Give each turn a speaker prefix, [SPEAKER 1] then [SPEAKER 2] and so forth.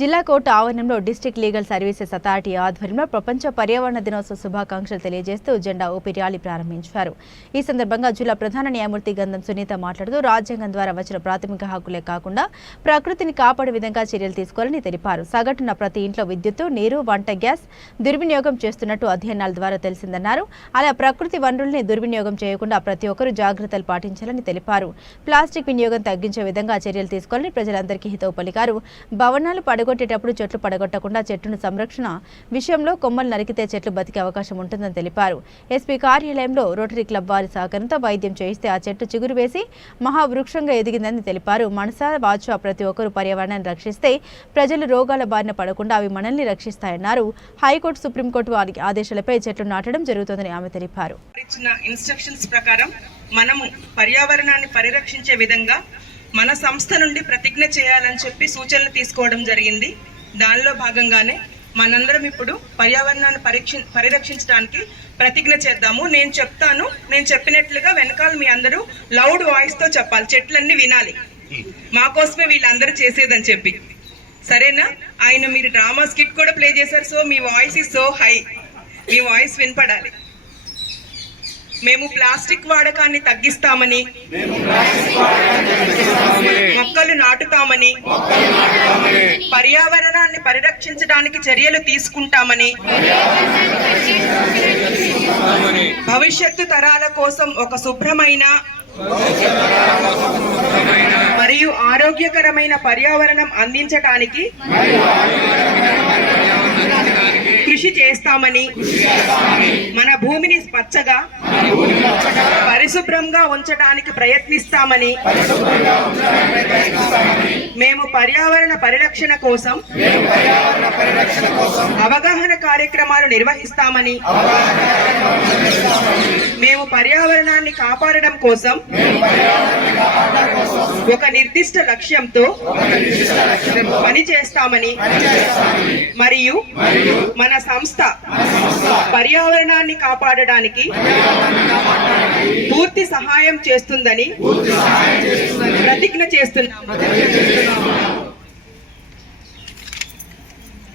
[SPEAKER 1] జిల్లా కోర్టు ఆవరణంలో district legal services authority ఆధ్వర్యంలో ప్రపంచ పర్యావరణ దినోత్సవ శుభాకాంక్షలు తెలియజేస్తూ జెండా ఊపి ర్యాలీ ప్రారంభించారు. ఈ సందర్భంగా జిల్లా ప్రధాన న్యాయమూర్తి గంధం సునీత మాట్లాడుతూ రాజ్యాంగం ద్వారా వచ్చిన ప్రాథమిక హక్కులే కాకుండా ప్రకృతిని కాపాడే విధంగా చర్యలు తీసుకోవాలని తెలిపారు. సగటున ప్రతి ఇంట్లో విద్యుత్తు నీరు వంట గ్యాస్ దుర్వినియోగం చేస్తున్నట్టు అధ్యయనాల ద్వారా తెలిసిందన్నారు. అలా ప్రకృతి వనరుల్ని దుర్వినియోగం చేయకుండా ప్రతి ఒక్కరూ జాగ్రత్తలు పాటించాలని తెలిపారు. ప్లాస్టిక్ వినియోగం తగ్గించే విధంగా చర్యలు తీసుకోవాలని ప్రజలందరికీ హితవు పలికారు. భవనాలు పడగొట్టేటప్పుడు చెట్లు పడగొట్టకుండా చెట్టును సంరక్షణ విషయంలో కొమ్మలు నరికితే చెట్లు బతికే అవకాశం ఉంటుందని తెలిపారు. ఎస్పీ కార్యాలయంలో రోటరీ క్లబ్ వారి సహకారంతో వైద్యం చేయిస్తే ఆ చెట్టు చిగురు వేసి మహావృక్షంగా ఎదిగిందని తెలిపారు. మనస వాచ ప్రతి ఒక్కరూ పర్యావరణాన్ని రక్షిస్తే ప్రజలు రోగాల బారిన పడకుండా అవి మనల్ని రక్షిస్తాయన్నారు. హైకోర్టు సుప్రీంకోర్టు వారి ఆదేశాలపై చెట్లు నాటడం జరుగుతోందని ఆమె తెలిపారు.
[SPEAKER 2] ఇన్స్ట్రక్షన్స్ ప్రకారం మనము పర్యావరణాన్ని పరిరక్షించే విధంగా మన సంస్థ నుండి ప్రతిజ్ఞ చేయాలని చెప్పి సూచనలు తీసుకోవడం జరిగింది. దానిలో భాగంగానే మనందరం ఇప్పుడు పర్యావరణాన్ని పరీక్ష పరిరక్షించడానికి ప్రతిజ్ఞ చేద్దాము. నేను చెప్తాను నేను చెప్పినట్లుగా వెనకాల మీ అందరూ లౌడ్ వాయిస్తో చెప్పాలి. చెట్లన్నీ వినాలి. మా కోసమే వీళ్ళందరూ చేసేదని చెప్పి. సరేనా? ఆయన మీరు డ్రామా స్కిట్ కూడా ప్లే చేశారు. సో మీ వాయిస్ ఇస్ సో హై మీ వాయిస్ వినపడాలి. మేము ప్లాస్టిక్ వాడకాన్ని తగ్గిస్తామని. మొక్కలు పర్యావరణాన్ని పరిరక్షించడానికి చర్యలు తీసుకుంటామని. భవిష్యత్తు తరాల కోసం ఒక శుభ్రమైన మరియు ఆరోగ్యకరమైన పర్యావరణం అందించడానికి కృషి చేస్తామని మన భూమిని పచ్చగా పరిశుభ్రంగా ఉంచడానికి ప్రయత్నిస్తామని మేము పర్యావరణ పరిరక్షణ కోసం అవగాహన కార్యక్రమాలు నిర్వహిస్తామని మేము పర్యావరణాన్ని కాపాడడం కోసం ఒక నిర్దిష్ట లక్ష్యంతో పని చేస్తామని మరియు మన సంస్థ. పర్యావరణాన్ని కాపాడడానికి పూర్తి సహాయం చేస్తుందని ప్రతిజ్ఞ చేస్తున్నాము